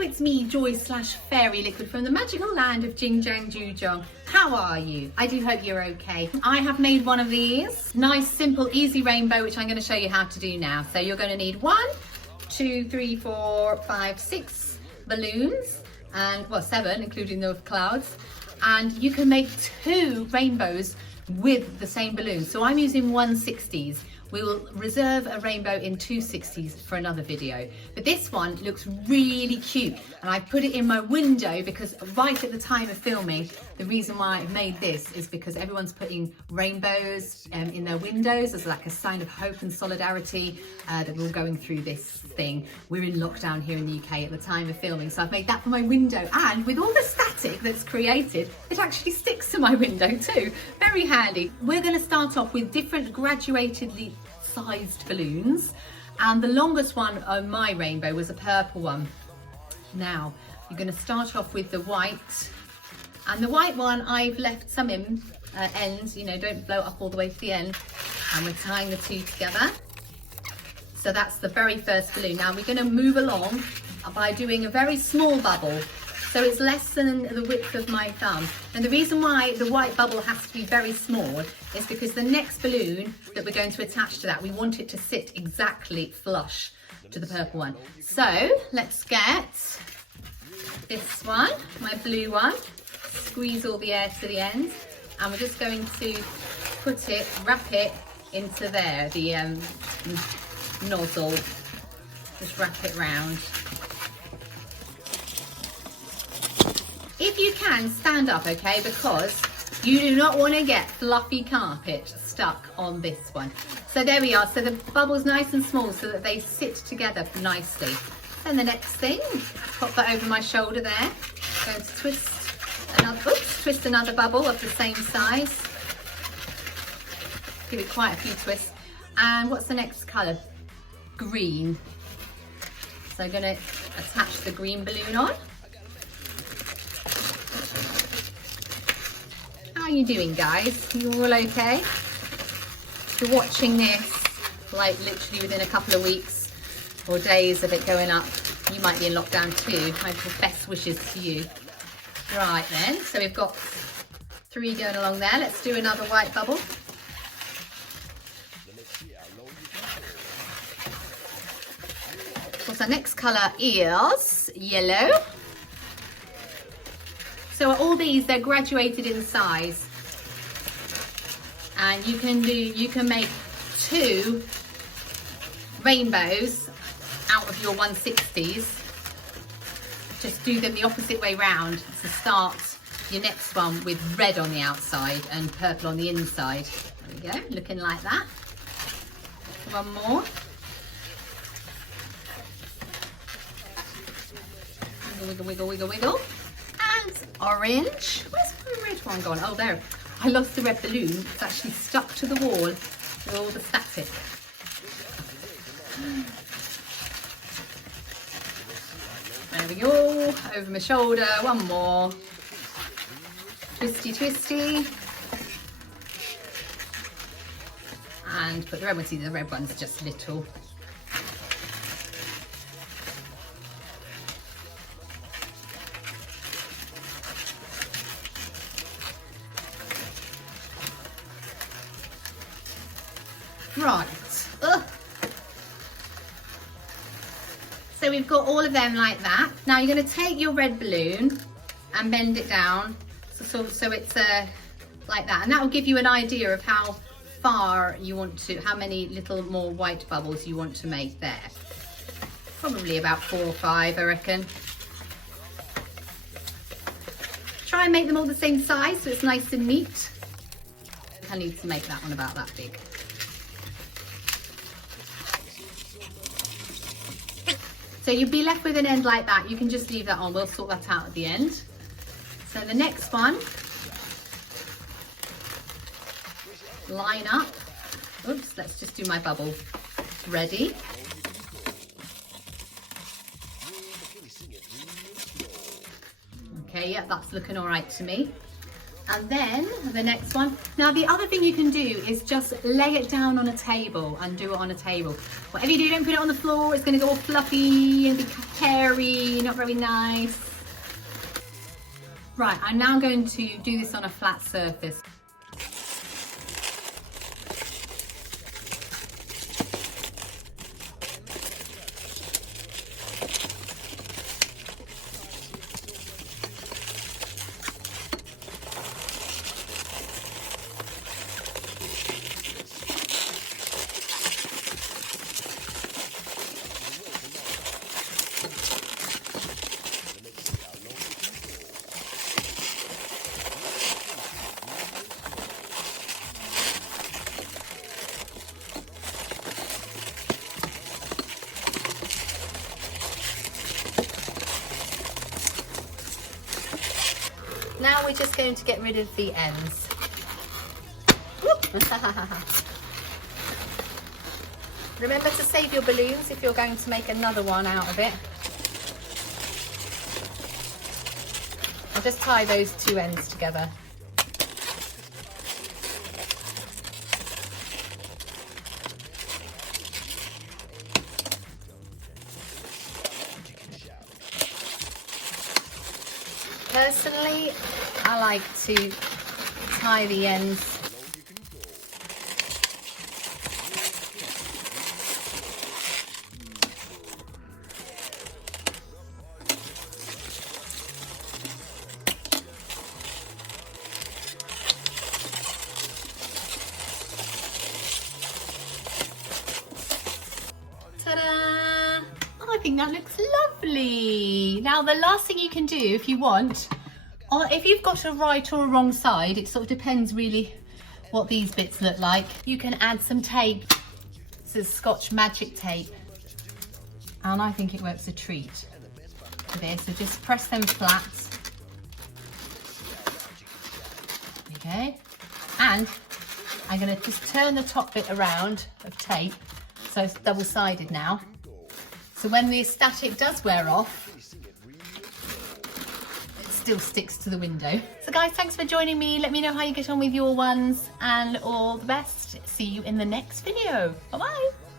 Hello, it's me, Joy / Fairy Liquid from the magical land of JingJangJooJong. How are you? I do hope you're okay. I have made one of these. Nice, simple, easy rainbow, which I'm going to show you how to do now. So you're going to need 1, 2, 3, 4, 5, 6 balloons, and well, 7, including the clouds. And you can make 2 rainbows with the same balloon. So I'm using 1/60s. We will reserve a rainbow in 2/60s for another video. But this one looks really cute, and I put it in my window because right at the time of filming, the reason why I've made this is because everyone's putting rainbows in their windows as like a sign of hope and solidarity that we're all going through this thing. We're in lockdown here in the UK at the time of filming, so I've made that for my window, and with all the static that's created, it actually sticks to my window too. Very handy. We're going to start off with different graduatedly sized balloons, and the longest one on my rainbow was a purple one. Now you're going to start off with the white, and the white one I've left some in ends, you know, don't blow it up all the way to the end, and we're tying the 2 together. So that's the very first balloon. Now we're going to move along by doing a very small bubble. So it's less than the width of my thumb. And the reason why the white bubble has to be very small is because the next balloon that we're going to attach to that, we want it to sit exactly flush to the purple one. So let's get this one, my blue one, squeeze all the air to the end, and we're just going to put it, wrap it into there, the nozzle, just wrap it round. If you can, stand up, okay, because you do not want to get fluffy carpet stuck on this one. So there we are. So the bubble's nice and small so that they sit together nicely. Then the next thing, pop that over my shoulder there. Going to twist another bubble of the same size. Give it quite a few twists. And what's the next colour? Green. So I'm going to attach the green balloon on. How are you doing, guys? You all okay? If you're watching this like literally within a couple of weeks or days of it going up, you might be in lockdown too. My best wishes to you. Right then, so we've got 3 going along there. Let's do another white bubble. Of course, our next colour is yellow. So all these, they're graduated in size, and you can make 2 rainbows out of your 1/60s. Just do them the opposite way round. So start your next one with red on the outside and purple on the inside. There we go, looking like that. One more. Wiggle, wiggle, wiggle, wiggle. And orange. Where's my red one gone? Oh, there. I lost the red balloon. It's actually stuck to the wall with all the static. There we go. Over my shoulder. One more. Twisty, twisty. And put the red one. See, the red one's just little. Right, so we've got all of them like that. Now you're going to take your red balloon and bend it down so it's like that, and that will give you an idea of how far you want to, how many little more white bubbles you want to make there. Probably about 4 or 5, I reckon. Try and make them all the same size so it's nice and neat. I need to make that one about that big. So you'll be left with an end like that. You can just leave that on. We'll sort that out at the end. So the next one, line up. Oops, let's just do my bubble. Ready? Okay, yeah, that's looking all right to me. And then the next one. Now the other thing you can do is just lay it down on a table and do it on a table. Whatever you do, don't put it on the floor. It's going to go all fluffy and be hairy, not very nice. Right, I'm now going to do this on a flat surface. Now we're just going to get rid of the ends. Remember to save your balloons if you're going to make another one out of it. I'll just tie those two ends together. Personally, I like to tie the ends ta-da! I think that looks lovely. Now the last thing you can do if you want, or if you've got a right or a wrong side, it sort of depends really what these bits look like. You can add some tape. This is Scotch Magic Tape. And I think it works a treat for this. So just press them flat. Okay. And I'm going to just turn the top bit around of tape. So it's double-sided now. So when the static does wear off, it still sticks to the window. So guys, thanks for joining me. Let me know how you get on with your ones, and all the best. See you in the next video. Bye-bye.